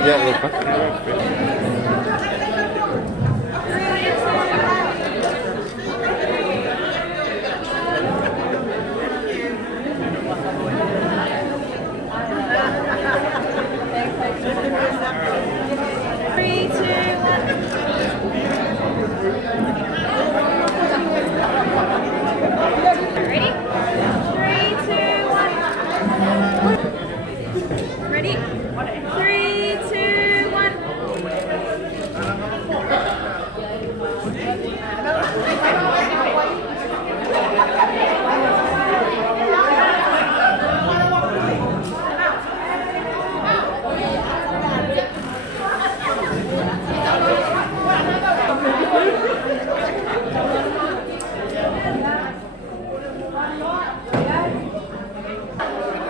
Yeah, real quick. Three, two, one. Ready? 3, 2, 1. Ready? 3, 2, 1.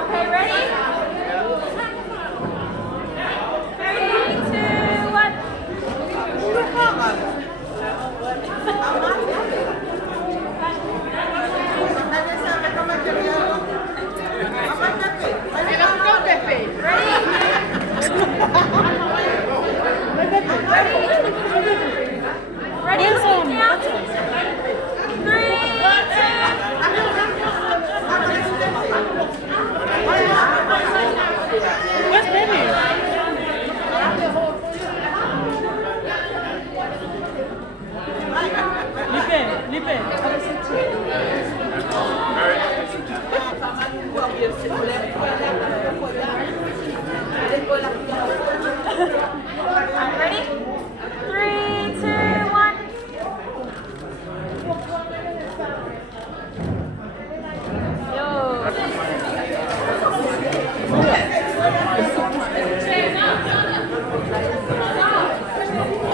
Okay, ready? 3, 2, 1. Ready? Count. 3, 2. Where's baby? Lipe. Ready? 3, 2, 1.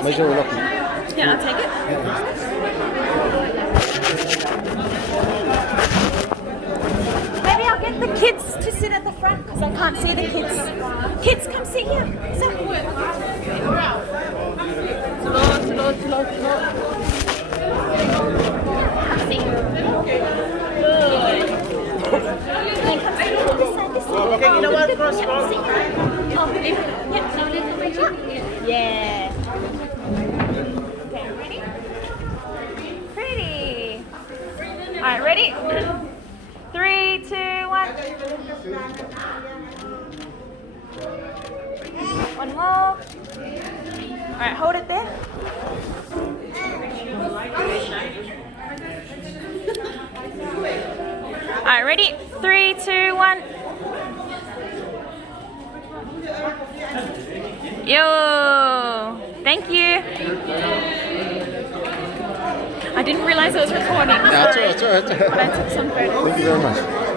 Medyo ulap. Yeah, I'll take it. Maybe I'll get the kids to sit at the front because I can't see the kids. Kids, come sit here. Slow. Come sit. Good. Come sit on this side, this side. Okay, you know what? Crossroads. Yeah. Okay, ready? Pretty. All right, ready? 3, 2, 1. One more. All right, hold it there. All right, ready? 3, 2, 1. Yo, thank you. I didn't realize it was recording. Yeah, it's all right. But I took some photos. Thank you very much.